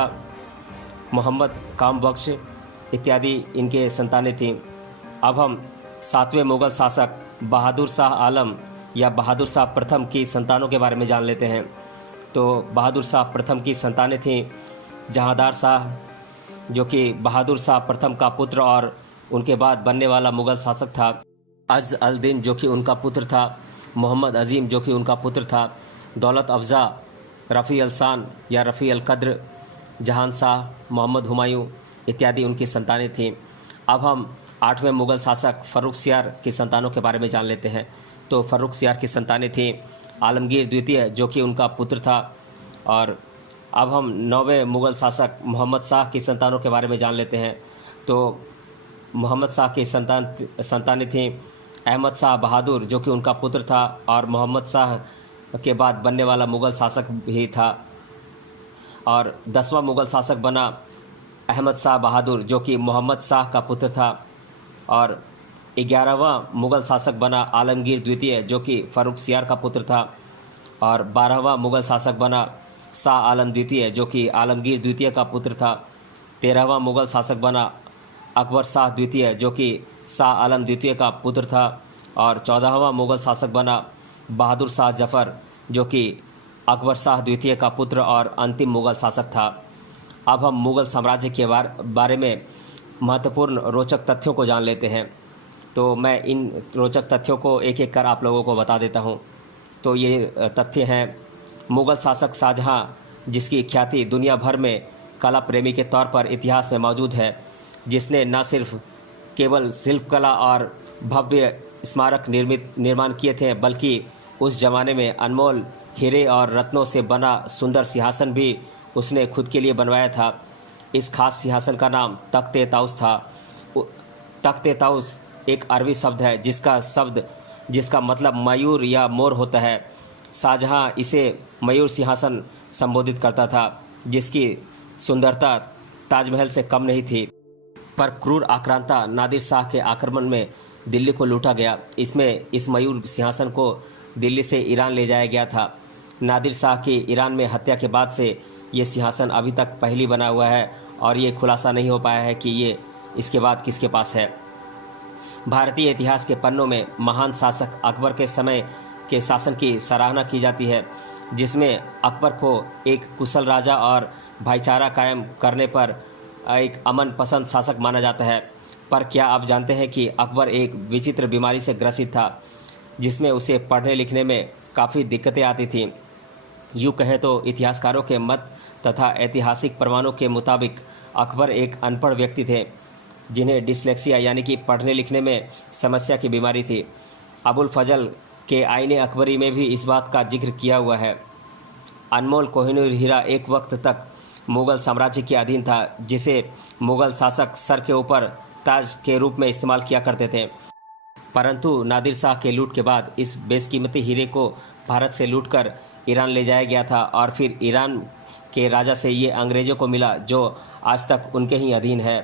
मोहम्मद काम बख्श इत्यादि इनके संतानें थीं। अब हम सातवें मुग़ल शासक बहादुर शाह आलम या बहादुर शाह प्रथम की संतानों के बारे में जान लेते हैं। तो बहादुर शाह प्रथम की संतानें थीं जहांदार शाह जो कि बहादुर शाह प्रथम का पुत्र और उनके बाद बनने वाला मुग़ल शासक था, अज़ अल दिन जो कि उनका पुत्र था, मोहम्मद अज़ीम जो कि उनका पुत्र था, दौलत अफ़ज़ा, रफ़ी अल शान या रफ़ी अल क़द्र, जहान शाह, मोहम्मद हुमायूं इत्यादि उनकी संतानें थीं। अब हम आठवें मुग़ल शासक फ़र्रुखसियार की संतानों के बारे में जान लेते हैं। तो फ़र्रुखसियार की संतानें थीं आलमगीर द्वितीय जो कि उनका पुत्र था। और अब हम नौवें मुग़ल शासक मोहम्मद शाह की संतानों के बारे में जान लेते हैं। तो मोहम्मद शाह की संतानें थीं अहमद शाह बहादुर जो कि उनका पुत्र था और मोहम्मद शाह के बाद बनने वाला मुग़ल शासक भी था। और 10वां मुग़ल शासक बना अहमद शाह बहादुर जो कि मोहम्मद शाह का पुत्र था। और 11वां मुग़ल शासक बना आलमगीर द्वितीय जो कि फ़र्रुखसियार का पुत्र था। और 12वां मुग़ल शासक बना शाह आलम द्वितीय जो कि आलमगीर द्वितीय का पुत्र था। 13वां मुग़ल शासक बना अकबर शाह द्वितीय जो कि शाह आलम द्वितीय का पुत्र था। और 14वां मुग़ल शासक बना बहादुर शाह जफ़र जो कि अकबर शाह द्वितीय का पुत्र और अंतिम मुग़ल शासक था। अब हम मुग़ल साम्राज्य के बारे में महत्वपूर्ण रोचक तथ्यों को जान लेते हैं। तो मैं इन रोचक तथ्यों को एक एक कर आप लोगों को बता देता हूँ। तो ये तथ्य हैं, मुग़ल शासक शाहजहां जिसकी ख्याति दुनिया भर में कला प्रेमी के तौर पर इतिहास में मौजूद है, जिसने न सिर्फ केवल शिल्पकला और भव्य स्मारक निर्माण किए थे, बल्कि उस ज़माने में अनमोल हीरे और रत्नों से बना सुंदर सिंहासन भी उसने खुद के लिए बनवाया था। इस खास सिंहासन का नाम तख्त-ए ताउस था। तख्त-ए ताउस एक अरबी शब्द है जिसका मतलब मयूर या मोर होता है। शाहजहां इसे मयूर सिंहासन संबोधित करता था, जिसकी सुंदरता ताजमहल से कम नहीं थी। पर क्रूर आक्रांता नादिर शाह के आक्रमण में दिल्ली को लूटा गया। इस मयूर सिंहासन को दिल्ली से ईरान ले जाया गया था। नादिर शाह की ईरान में हत्या के बाद से ये सिंहासन अभी तक पहली बना हुआ है और ये खुलासा नहीं हो पाया है कि ये इसके बाद किसके पास है। भारतीय इतिहास के पन्नों में महान शासक अकबर के समय के शासन की सराहना की जाती है, जिसमें अकबर को एक कुशल राजा और भाईचारा कायम करने पर एक अमन पसंद शासक माना जाता है। पर क्या आप जानते हैं कि अकबर एक विचित्र बीमारी से ग्रसित था, जिसमें उसे पढ़ने लिखने में काफ़ी दिक्कतें आती थीं। यूँ कहें तो इतिहासकारों के मत तथा ऐतिहासिक प्रमाणों के मुताबिक अकबर एक अनपढ़ व्यक्ति थे, जिन्हें डिसलेक्सिया यानी कि पढ़ने लिखने में समस्या की बीमारी थी। अबुल फजल के आईने अकबरी में भी इस बात का जिक्र किया हुआ है। अनमोल कोहिनूर हीरा एक वक्त तक मुग़ल साम्राज्य के अधीन था, जिसे मुग़ल शासक सर के ऊपर ताज के रूप में इस्तेमाल किया करते थे। परंतु नादिर शाह के लूट के बाद इस बेशकीमती हीरे को भारत से लूटकर ईरान ले जाया गया था और फिर ईरान के राजा से ये अंग्रेज़ों को मिला जो आज तक उनके ही अधीन है।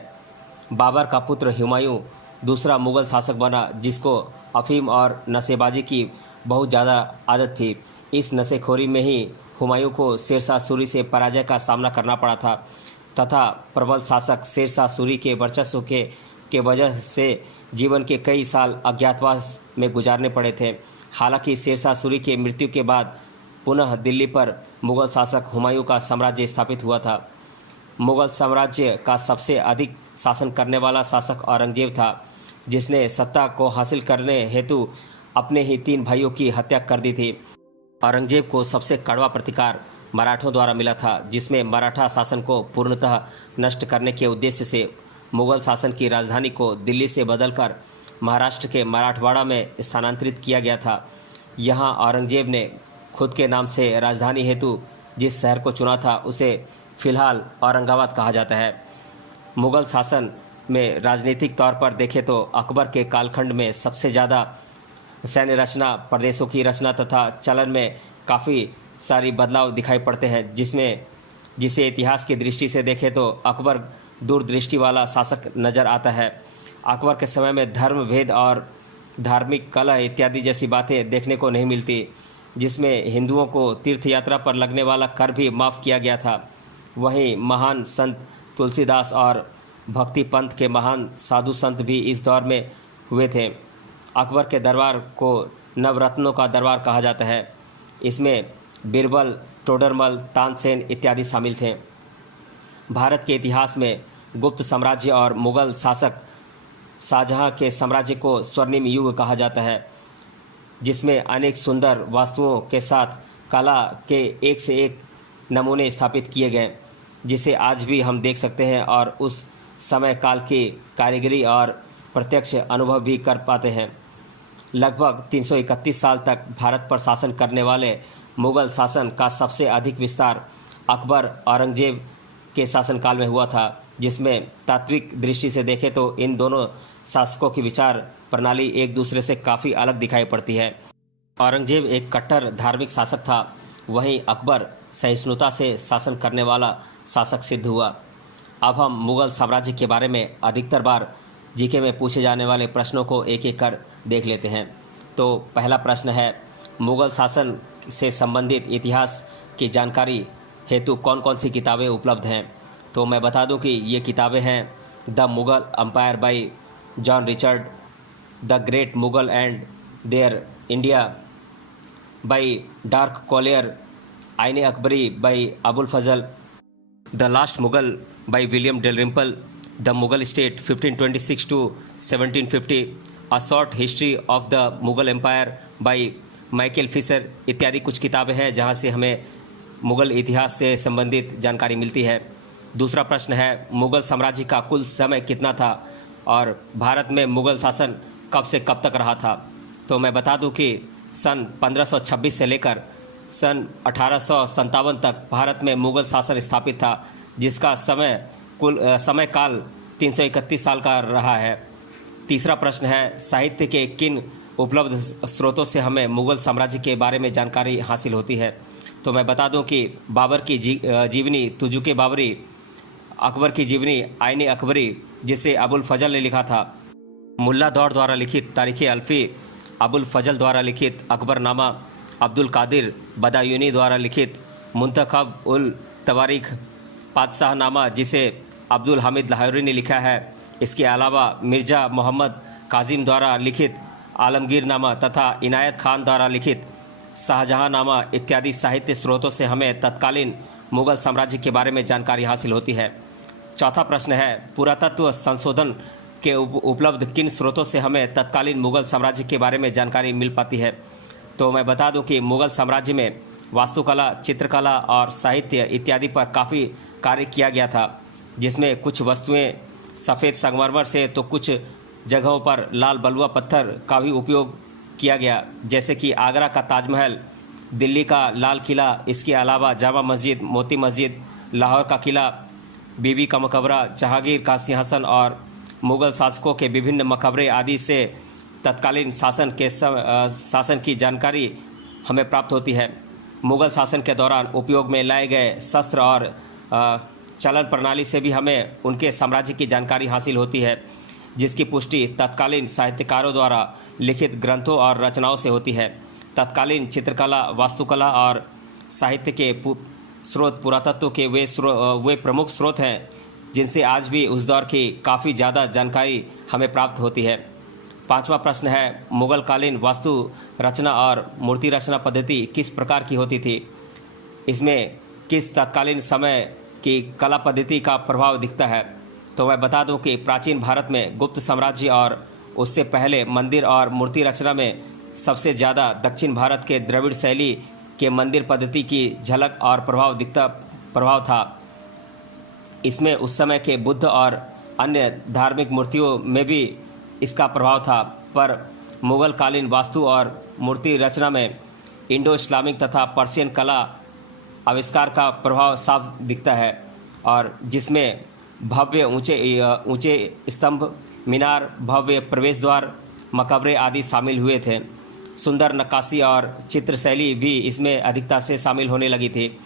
बाबर का पुत्र हुमायूं दूसरा मुग़ल शासक बना जिसको अफीम और नशेबाजी की बहुत ज़्यादा आदत थी। इस नशेखोरी में ही हुमायूं को शेरशाह सूरी से पराजय का सामना करना पड़ा था तथा प्रबल शासक शेरशाह सूरी के वर्चस्व के वजह से जीवन के कई साल अज्ञातवास में गुजारने पड़े थे। हालांकि शेरशाह सूरी के मृत्यु के बाद पुनः दिल्ली पर मुग़ल शासक हुमायूं का साम्राज्य स्थापित हुआ था। मुग़ल साम्राज्य का सबसे अधिक शासन करने वाला शासक औरंगजेब था, जिसने सत्ता को हासिल करने हेतु अपने ही 3 भाइयों की हत्या कर दी थी। औरंगजेब को सबसे कड़वा प्रतिकार मराठों द्वारा मिला था, जिसमें मराठा शासन को पूर्णतः नष्ट करने के उद्देश्य से मुग़ल शासन की राजधानी को दिल्ली से बदलकर महाराष्ट्र के मराठवाड़ा में स्थानांतरित किया गया था। यहाँ औरंगजेब ने खुद के नाम से राजधानी हेतु जिस शहर को चुना था उसे फिलहाल औरंगाबाद कहा जाता है। मुग़ल शासन में राजनीतिक तौर पर देखें तो अकबर के कालखंड में सबसे ज़्यादा सैन्य रचना, प्रदेशों की रचना तथा चलन में काफ़ी सारी बदलाव दिखाई पड़ते हैं, जिसे इतिहास की दृष्टि से देखें तो अकबर दूरदृष्टि वाला शासक नज़र आता है। अकबर के समय में धर्म भेद और धार्मिक कलह इत्यादि जैसी बातें देखने को नहीं मिलती, जिसमें हिंदुओं को तीर्थ यात्रा पर लगने वाला कर भी माफ़ किया गया था। वहीं महान संत तुलसीदास और भक्ति पंथ के महान साधु संत भी इस दौर में हुए थे। अकबर के दरबार को नवरत्नों का दरबार कहा जाता है। इसमें बीरबल, टोडरमल, तानसेन इत्यादि शामिल थे। भारत के इतिहास में गुप्त साम्राज्य और मुग़ल शासक शाहजहां के साम्राज्य को स्वर्णिम युग कहा जाता है, जिसमें अनेक सुंदर वास्तुओं के साथ कला के एक से एक नमूने स्थापित किए गए, जिसे आज भी हम देख सकते हैं और उस समय काल की कारीगरी और प्रत्यक्ष अनुभव भी कर पाते हैं। लगभग 331 साल तक भारत पर शासन करने वाले मुग़ल शासन का सबसे अधिक विस्तार अकबर औरंगजेब के शासनकाल में हुआ था, जिसमें तात्विक दृष्टि से देखें तो इन दोनों शासकों की विचार प्रणाली एक दूसरे से काफ़ी अलग दिखाई पड़ती है। औरंगजेब एक कट्टर धार्मिक शासक था, वहीं अकबर सहिष्णुता से शासन करने वाला शासक सिद्ध हुआ। अब हम मुग़ल साम्राज्य के बारे में अधिकतर बार जीके में पूछे जाने वाले प्रश्नों को एक एक कर देख लेते हैं। तो पहला प्रश्न है, मुग़ल शासन से संबंधित इतिहास की जानकारी हेतु कौन कौन सी किताबें उपलब्ध हैं? तो मैं बता दूं कि ये किताबें हैं the Mughal empire by John Richard, the great Mughal and their India by Dirk Collier, Ain-i-Akbari by Abul Fazl, the last Mughal by William Dalrymple, the Mughal state 1526 to 1750, a short history of the Mughal empire by Michael Fisher इत्यादि कुछ किताबें हैं जहां से हमें मुग़ल इतिहास से संबंधित जानकारी मिलती है। दूसरा प्रश्न है, मुग़ल साम्राज्य का कुल समय कितना था और भारत में मुग़ल शासन कब से कब तक रहा था? तो मैं बता दूं कि सन 1526 से लेकर सन 1857 तक भारत में मुग़ल शासन स्थापित था, जिसका समय काल 331 साल का रहा है। तीसरा प्रश्न है, साहित्य के किन उपलब्ध स्रोतों से हमें मुग़ल साम्राज्य के बारे में जानकारी हासिल होती है? तो मैं बता दूं कि बाबर की जीवनी तुजुके बाबरी, अकबर की जीवनी आईने अकबरी जिसे अबुल फजल ने लिखा था, मुल्ला दौर द्वारा लिखित तारीख़ अल्फ़ी, अबुल फजल द्वारा लिखित अकबरनामा, अब्दुल कादिर बदायूनी द्वारा लिखित मुंतखब उल तवारीख, पातशाहनामा जिसे अब्दुल हामिद लाहौरी ने लिखा है। इसके अलावा मिर्ज़ा मोहम्मद काजिम द्वारा लिखित आलमगीरनामा तथा इनायत खान द्वारा लिखित शाहजहांनामा इत्यादि साहित्य स्रोतों से हमें तत्कालीन मुग़ल साम्राज्य के बारे में जानकारी हासिल होती है। चौथा प्रश्न है, पुरातत्व संशोधन के उपलब्ध किन स्रोतों से हमें तत्कालीन मुग़ल साम्राज्य के बारे में जानकारी मिल पाती है? तो मैं बता दूं कि मुग़ल साम्राज्य में वास्तुकला, चित्रकला और साहित्य इत्यादि पर काफ़ी कार्य किया गया था, जिसमें कुछ वस्तुएं सफ़ेद संगमरमर से तो कुछ जगहों पर लाल बलुआ पत्थर का भी उपयोग किया गया, जैसे कि आगरा का ताजमहल, दिल्ली का लाल किला, इसके अलावा जामा मस्जिद, मोती मस्जिद, लाहौर का किला, बीबी का मकबरा, जहांगीर का सिंहासन और मुग़ल शासकों के विभिन्न मकबरे आदि से तत्कालीन शासन की जानकारी हमें प्राप्त होती है। मुगल शासन के दौरान उपयोग में लाए गए शस्त्र और चलन प्रणाली से भी हमें उनके साम्राज्य की जानकारी हासिल होती है, जिसकी पुष्टि तत्कालीन साहित्यकारों द्वारा लिखित ग्रंथों और रचनाओं से होती है। तत्कालीन चित्रकला, वास्तुकला और साहित्य के स्रोत पुरातत्व के वे प्रमुख स्रोत हैं जिनसे आज भी उस दौर की काफ़ी ज़्यादा जानकारी हमें प्राप्त होती है। पांचवा प्रश्न है, मुगल कालीन वास्तु रचना और मूर्ति रचना पद्धति किस प्रकार की होती थी? इसमें किस तत्कालीन समय की कला पद्धति का प्रभाव दिखता है? तो मैं बता दूं कि प्राचीन भारत में गुप्त साम्राज्य और उससे पहले मंदिर और मूर्ति रचना में सबसे ज़्यादा दक्षिण भारत के द्रविड़ शैली के मंदिर पद्धति की झलक और प्रभाव था। इसमें उस समय के बुद्ध और अन्य धार्मिक मूर्तियों में भी इसका प्रभाव था, पर मुगल कालीन वास्तु और मूर्ति रचना में इंडो इस्लामिक तथा पर्शियन कला आविष्कार का प्रभाव साफ दिखता है, और जिसमें भव्य ऊंचे स्तंभ, मीनार, भव्य प्रवेश द्वार, मकबरे आदि शामिल हुए थे। सुंदर नक्काशी और चित्र शैली भी इसमें अधिकता से शामिल होने लगी थी।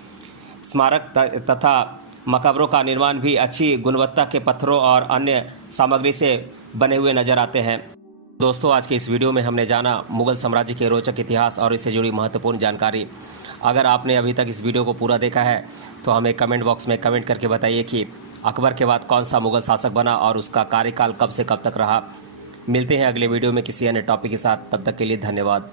स्मारक तथा मकबरों का निर्माण भी अच्छी गुणवत्ता के पत्थरों और अन्य सामग्री से बने हुए नजर आते हैं। दोस्तों, आज के इस वीडियो में हमने जाना मुगल साम्राज्य के रोचक इतिहास और इससे जुड़ी महत्वपूर्ण जानकारी। अगर आपने अभी तक इस वीडियो को पूरा देखा है तो हमें कमेंट बॉक्स में कमेंट करके बताइए कि अकबर के बाद कौन सा मुगल शासक बना और उसका कार्यकाल कब से कब तक रहा। मिलते हैं अगले वीडियो में किसी अन्य टॉपिक के साथ। तब तक के लिए धन्यवाद।